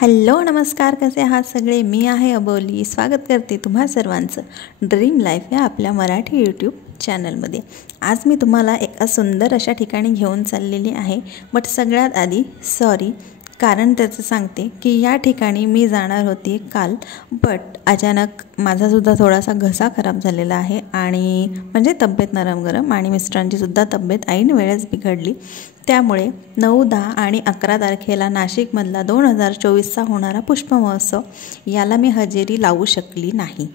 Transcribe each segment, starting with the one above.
Hello नमस्कार, कसे आहात सगळे। मी आहे अबोली, स्वागत करते तुम्हा सर्वांचं ड्रीम लाईफ या आपल्या मराठी यूट्यूब चॅनलमध्ये। आज मी तुम्हाला एका सुंदर अशा ठिकाणी घेऊन चाललेली आहे। बट सगळ्यात आधी सॉरी, कारण त्याचं सांगते की या ठिकाणी मी जाणार होती काल, बट अचानक माझासुद्धा थोडासा घसा खराब झालेला आहे आणि म्हणजे तब्येत नरम गरम आणि मिस्टरांचीसुद्धा तब्येत ऐन वेळेस बिघडली। त्यामुळे 9, 10 आणि 11 तारखेला नाशिकमधला 2024चा होणारा पुष्प महोत्सव याला मी हजेरी लावू शकली नाही।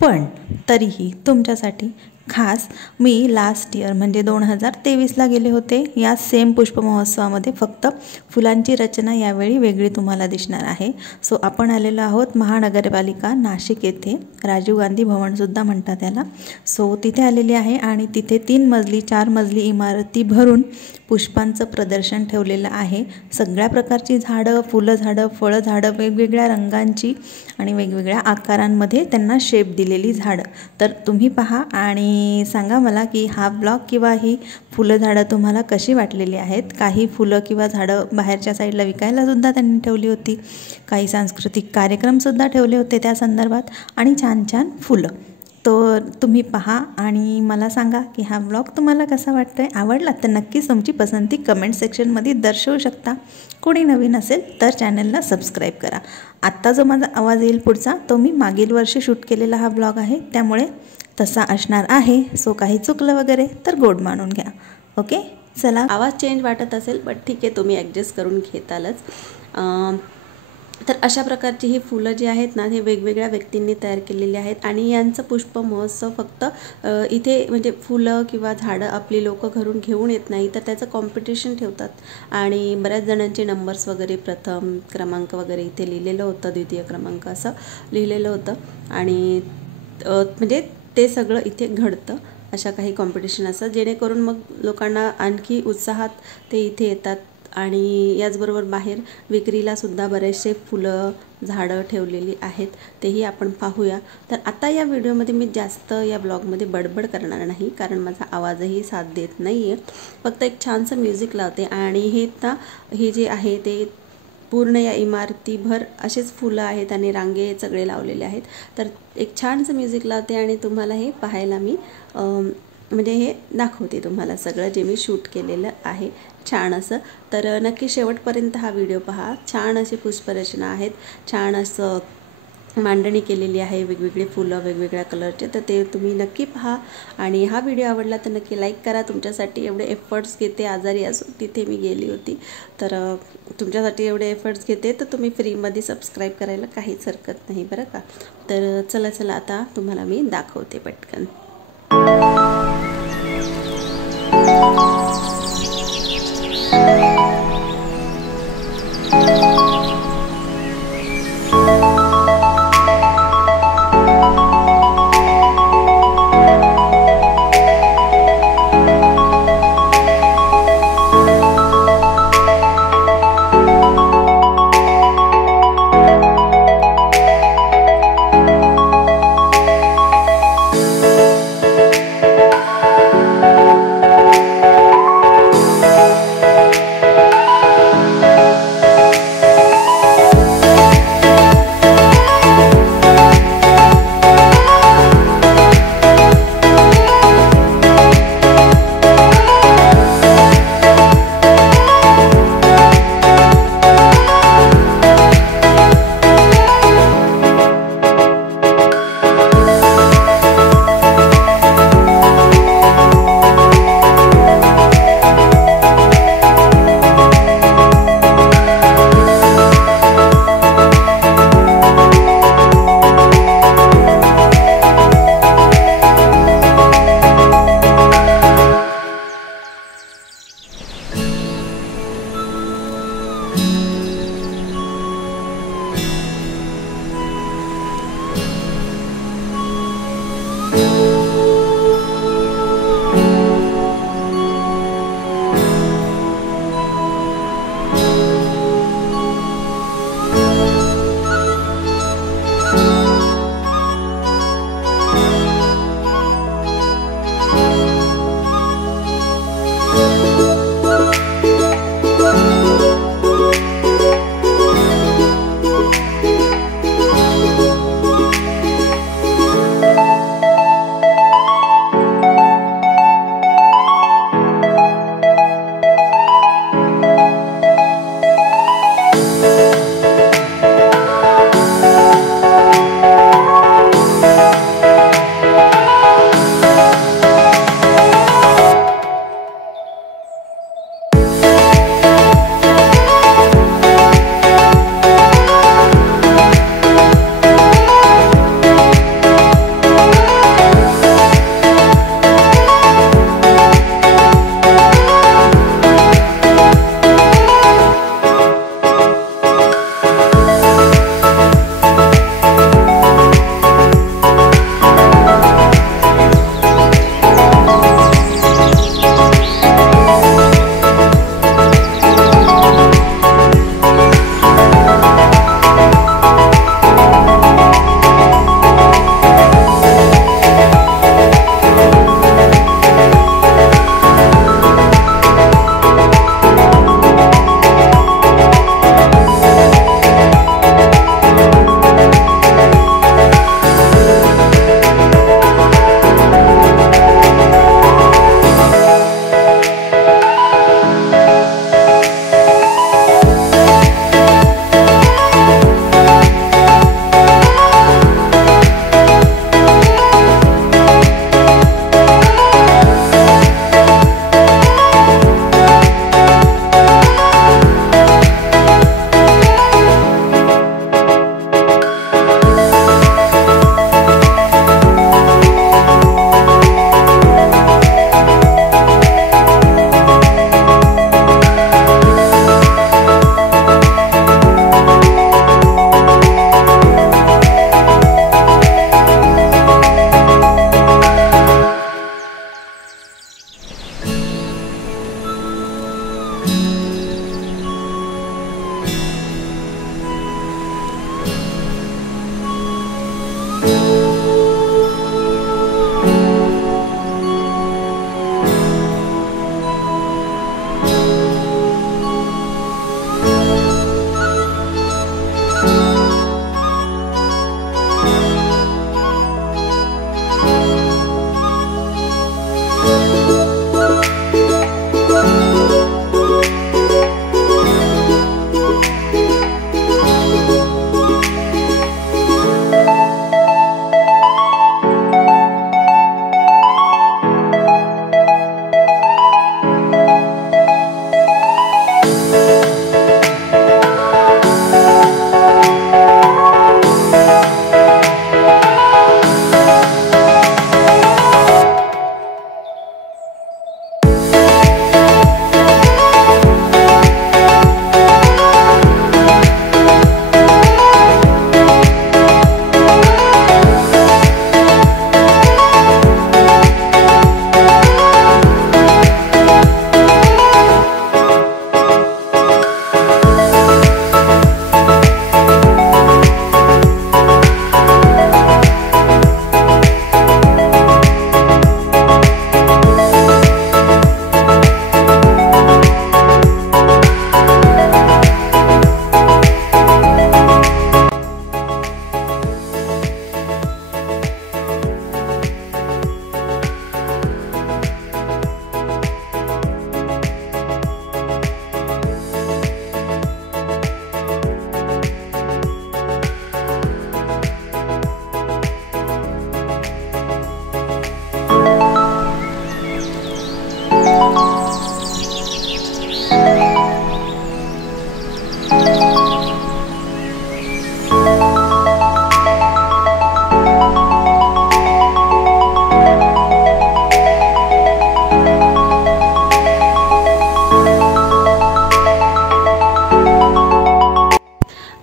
पण तरीही तुमच्यासाठी खास मी लास्ट इयर म्हणजे 2023ला गेले होते। या सेम पुष्प महोत्सवामध्ये फक्त फुलांची रचना यावेळी वेगळी तुम्हाला दिसणार आहे। सो आपण आलेलो आहोत महानगरपालिका नाशिक येथे, राजीव गांधी भवनसुद्धा म्हणतात त्याला। सो तिथे आलेली आहे आणि तिथे 3 मजली 4 मजली इमारती भरून पुष्पांचं प्रदर्शन ठेवलेलं आहे। सगळ्या प्रकारची झाडं, फुलं झाडं, फळं झाडं, वेगवेगळ्या रंगांची आणि वेगवेगळ्या आकारांमध्ये त्यांना शेप दिलेली झाडं। तर तुम्ही पहा आणि सांगा मला की हा ब्लॉग किंवा ही फुलं झाडं तुम्हाला कशी वाटलेली आहेत। काही फुलं किंवा झाडं बाहेरच्या साईडला विकायलासुद्धा त्यांनी ठेवली होती, काही सांस्कृतिक कार्यक्रमसुद्धा ठेवले होते त्या संदर्भात आणि छान छान फुलं। तो तुम्ही पहा आणि मला सांगा की हा ब्लॉग तुम्हाला कसा वाटतोय। आवडला तर नक्कीच तुमची पसंती कमेंट सेक्शनमध्ये दर्शवू शकता। कोणी नवीन असेल तर चॅनलला सबस्क्राईब करा। आत्ता जो माझा आवाज येईल पुढचा तो मी मागील वर्षी शूट केलेला हा ब्लॉग आहे, त्यामुळे तसा असणार आहे। सो काही चुकलं वगैरे तर गोड मानून घ्या, ओके। चला, आवाज चेंज वाटत असेल बट ठीक आहे, तुम्ही ॲडजस्ट करून घेतालच। तर अशा प्रकारची ही फुलं जी आहेत ना, हे वेगवेगळ्या व्यक्तींनी तयार केलेली आहेत आणि यांचं पुष्प महोत्सव फक्त इथे म्हणजे फुलं किंवा झाडं आपली लोक घरून घेऊन येत नाही, तर त्याचं कॉम्पिटिशन ठेवतात आणि बऱ्याच जणांचे नंबर्स वगैरे, प्रथम क्रमांक वगैरे इथे लिहिलेलं होतं, द्वितीय क्रमांक असं लिहिलेलं होतं आणि म्हणजे ते सगळं इथे घडतं। अशा काही कॉम्पिटिशन असतात जेणेकरून मग लोकांना आणखी उत्साहात ते इथे येतात आणि याचबरोबर बाहेर विक्रीलासुद्धा बरेचसे फुलं झाडं ठेवलेली आहेत, तेही आपण पाहूया। तर आता या व्हिडिओमध्ये मी जास्त या ब्लॉगमध्ये बडबड करणार नाही, कारण माझा आवाजही साथ देत नाही आहे। फक्त एक छानसं म्युझिक लावते आणि हे जे आहे ते पूर्ण या इमारतीभर असेच फुलं आहेत आणि रांगे सगळे लावलेले आहेत। तर एक छानसं म्युझिक लावते आणि तुम्हाला हे पाहायला मी म्हणजे हे दाखवते तुम्हाला सगळं जे मी शूट केलेलं आहे छान असं। तर नक्की शेवटपर्यंत हा व्हिडिओ पहा। छान अशी पुष्परचना आहेत, छान असं मांडणी केलेली आहे, वेगवेगळे फुलं वेगवेगळ्या कलरचे, तर ते तुम्ही नक्की पहा। आणि हा व्हिडिओ आवडला तर नक्की लाईक करा। तुमच्यासाठी एवढे एफर्ट्स घेते, आजारी असून तिथे मी गेली होती, तर तुमच्यासाठी एवढे एफर्ट्स घेते, तर तुम्ही फ्रीमध्ये सबस्क्राईब करायला काहीच हरकत नाही बरं का। तर चला आता तुम्हाला मी दाखवते पटकन।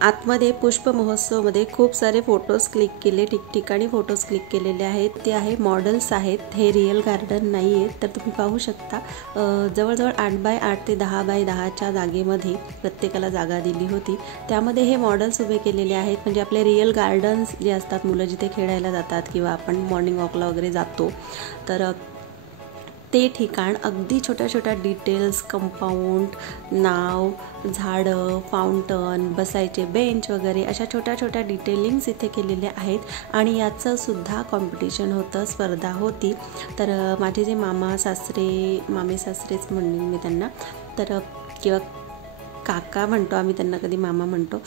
आतमध्ये पुष्प महोत्सवमध्ये खूप सारे फोटोज क्लिक केले, ठिकठिकाणी फोटोज क्लिक केलेले आहेत. ते आहे मॉडेल्स आहेत, हे रिअल गार्डन नाही आहेत. तर तुम्ही पाहू शकता जवळजवळ 8x8 ते 10x10च्या जागेमध्ये प्रत्येकाला जागा दिली होती. त्यामध्ये हे मॉडेल्स उभे केलेले आहेत. म्हणजे आपले रिअल गार्डन्स जे असतात, मुलं जिथे खेळायला जातात किंवा आपण मॉर्निंग वॉकला वगैरे जातो, तर ते ठिकाण अगदी छोट्या छोट्या डिटेल्स, कंपाऊंड, नाव, झाडं, फाउंटन, बसायचे बेंच वगैरे अशा छोट्या छोट्या डिटेलिंग्स इथे केलेले आहेत. आणि याचं सुद्धा कॉम्पिटिशन होतं, स्पर्धा होती. तर माझे जे मामे सासरेच म्हणेन मी त्यांना, तर किंवा काका म्हणतो आम्ही त्यांना, कधी मामा म्हणतो,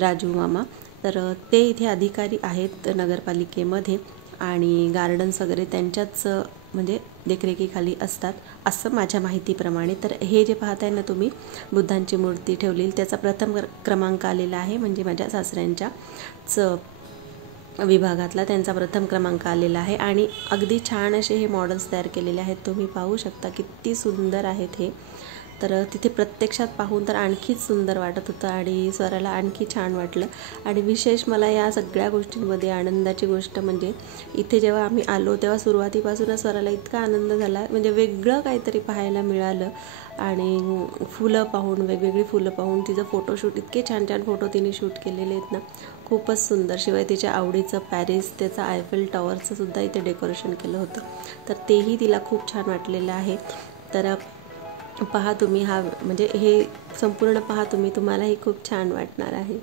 राजू मामा. तर ते इथे अधिकारी आहेत नगरपालिकेमध्ये आणि गार्डन्स वगैरे त्यांच्याच म्हणजे देखरेखीखाली असतात असं माझ्या माहितीप्रमाणे. तर हे जे पाहताय ना तुम्ही, बुद्धांची मूर्ती ठेवलेली, त्याचा प्रथम क्रमांक आलेला आहे. म्हणजे माझ्या सासऱ्यांच्याच विभागातला त्यांचा प्रथम क्रमांक आलेला आहे. आणि अगदी छान असे हे मॉडेल्स तयार केलेले आहेत. तुम्ही पाहू शकता किती सुंदर आहेत हे. तर तिथे प्रत्यक्षात पाहून तर आणखीच सुंदर वाटत होतं आणि स्वराला आणखी छान वाटलं. आणि विशेष मला या सगळ्या गोष्टींमध्ये आनंदाची गोष्ट म्हणजे इथे जेव्हा आम्ही आलो तेव्हा सुरुवातीपासूनच स्वराला इतका आनंद झाला, म्हणजे वेगळं काहीतरी पाहायला मिळालं. आणि फुलं पाहून, वेगवेगळी फुलं पाहून, तिचं फोटोशूट, इतके छान छान फोटो तिने शूट केलेले आहेत ना, खूपच सुंदर. शिवाय तिच्या आवडीचं पॅरिस, त्याचं आयफेल टॉवरचं सुद्धा इथे डेकोरेशन केलं होतं. तर तेही तिला खूप छान वाटलेलं आहे. तर पहा तुम्ही हा, म्हणजे हे संपूर्ण पहा तुम्ही, तुम्हालाही खूप छान वाटणार आहे.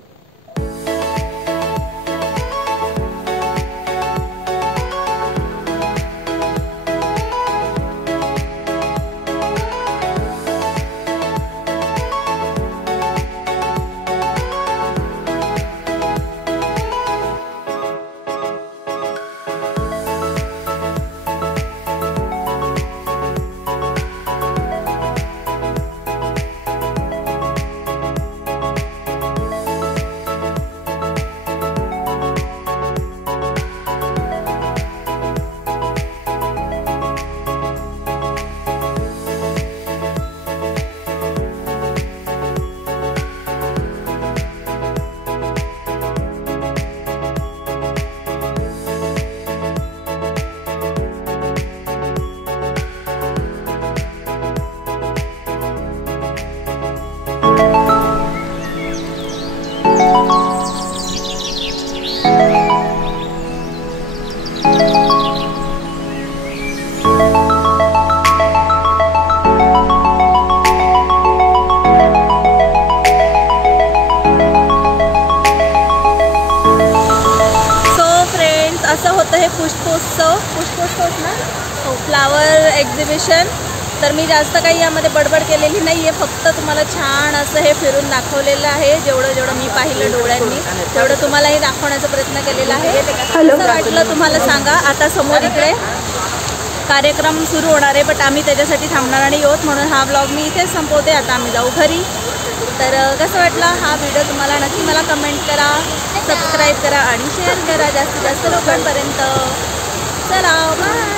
Flower exhibition. तर मी जास्त काही यामध्ये बडबड केलेली नाही आहे, फक्त तुम्हाला छान असं हे फिरून दाखवलेलं आहे. जेवढं मी पाहिलं डोळ्यांनी तेवढं तुम्हालाही दाखवण्याचा प्रयत्न केलेला आहे. कसं वाटलं तुम्हाला सांगा. आता समोर इकडे कार्यक्रम सुरू होणार आहे, बट आम्ही त्याच्यासाठी थांबणार नाही आहोत, म्हणून हा व्लॉग मी इथेच संपवते. आता आम्ही जाऊ घरी. तर कसं वाटला हा व्हिडिओ तुम्हाला नक्की मला कमेंट करा, सबस्क्राईब करा आणि शेअर करा जास्तीत जास्त लोकांपर्यंत. चला बाय.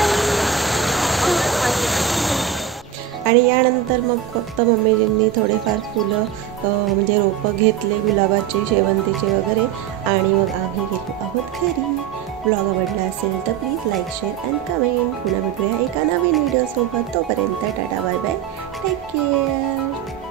आणि यानंतर मग फक्त मम्मीजींनी थोडेफार फुलं म्हणजे रोपं घेतले, गुलाबाचे, शेवंतीचे वगैरे. आणि मग आम्ही घेतो आहोत घरी. ब्लॉग आवडला असेल तर please like, share and comment. पुन्हा भेटूया एका नवीन व्हिडिओसोबत. तोपर्यंत ta ta bye bye, take care.